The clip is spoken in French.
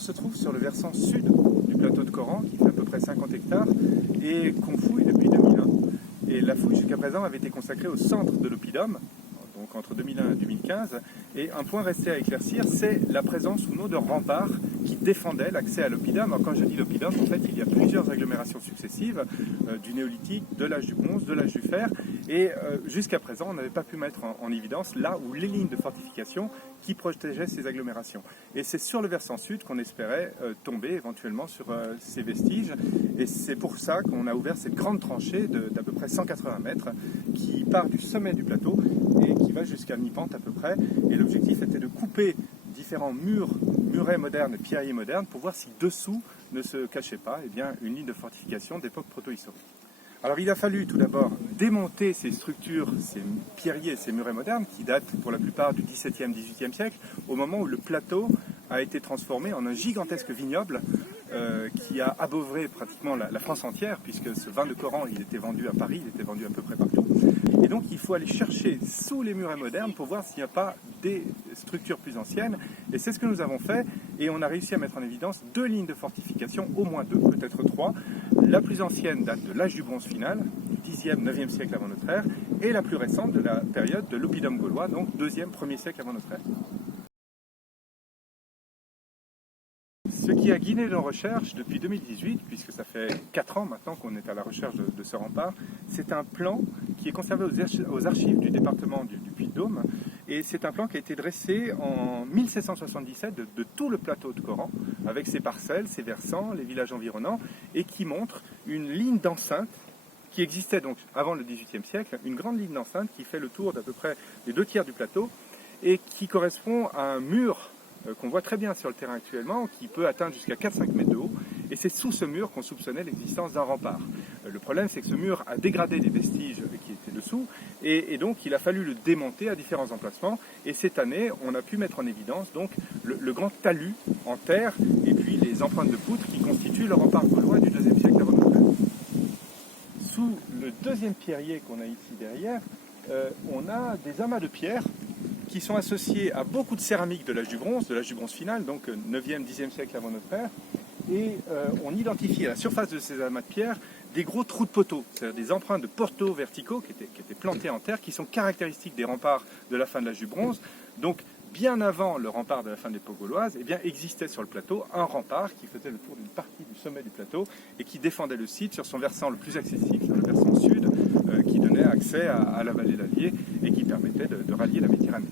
se trouve sur le versant sud du plateau de Coran, qui fait à peu près 50 hectares, et qu'on fouille depuis 2001. Et la fouille jusqu'à présent avait été consacrée au centre de l'oppidum, donc entre 2001 et 2015. Et un point resté à éclaircir, c'est la présence ou non de remparts qui défendaient l'accès à l'oppidum. Alors quand je dis l'oppidum, en fait, il y a plusieurs agglomérations successives, du néolithique, de l'âge du bronze, de l'âge du fer. Et jusqu'à présent, on n'avait pas pu mettre en évidence là où les lignes de fortification qui protégeaient ces agglomérations. Et c'est sur le versant sud qu'on espérait tomber éventuellement sur ces vestiges. Et c'est pour ça qu'on a ouvert cette grande tranchée d'à peu près 180 mètres qui part du sommet du plateau et qui va jusqu'à mi-pente à peu près. Et l'objectif était de couper différents murets modernes et pierriers modernes pour voir si dessous ne se cachait pas une ligne de fortification d'époque protohistorique. Alors il a fallu tout d'abord démonter ces structures, ces pierriers, ces murets modernes qui datent pour la plupart du XVIIe, XVIIIe siècle, au moment où le plateau a été transformé en un gigantesque vignoble qui a abeuvré pratiquement la France entière, puisque ce vin de Coran, il était vendu à Paris, il était vendu à peu près partout. Et donc il faut aller chercher sous les murets modernes pour voir s'il n'y a pas des structures plus anciennes. Et c'est ce que nous avons fait, et on a réussi à mettre en évidence 2 lignes de fortification, au moins 2, peut-être 3. La plus ancienne date de l'âge du bronze final, du 10e, 9e siècle avant notre ère, et la plus récente de la période de l'oppidum gaulois, donc 2e, 1er siècle avant notre ère. Ce qui a guidé nos recherches depuis 2018, puisque ça fait 4 ans maintenant qu'on est à la recherche de ce rempart, c'est un plan qui est conservé aux archives du département du Puy-de-Dôme, et c'est un plan qui a été dressé en 1777 de tout le plateau de Coran, avec ses parcelles, ses versants, les villages environnants, et qui montre une ligne d'enceinte qui existait donc avant le XVIIIe siècle, une grande ligne d'enceinte qui fait le tour d'à peu près les 2 tiers du plateau, et qui correspond à un mur qu'on voit très bien sur le terrain actuellement, qui peut atteindre jusqu'à 4-5 mètres de haut, et c'est sous ce mur qu'on soupçonnait l'existence d'un rempart. Le problème, c'est que ce mur a dégradé les vestiges qui étaient dessous, et donc il a fallu le démonter à différents emplacements, et cette année, on a pu mettre en évidence donc le grand talus en terre, et puis les empreintes de poutres qui constituent le rempart gaulois du IIe siècle avant notre ère. Sous le 2e pierrier qu'on a ici derrière, on a des amas de pierres qui sont associés à beaucoup de céramiques de l'âge du bronze final, donc 9e, 10e siècle avant notre ère, et on identifie à la surface de ces amas de pierre des gros trous de poteaux, c'est-à-dire des empreintes de poteaux verticaux qui étaient plantés en terre, qui sont caractéristiques des remparts de la fin de l'âge du bronze. Donc, bien avant le rempart de la fin de l'époque gauloise, existait sur le plateau un rempart qui faisait le tour d'une partie du sommet du plateau et qui défendait le site sur son versant le plus accessible, sur le versant sud, qui donnait accès à la vallée d'Allier et qui permettait de rallier la Méditerranée.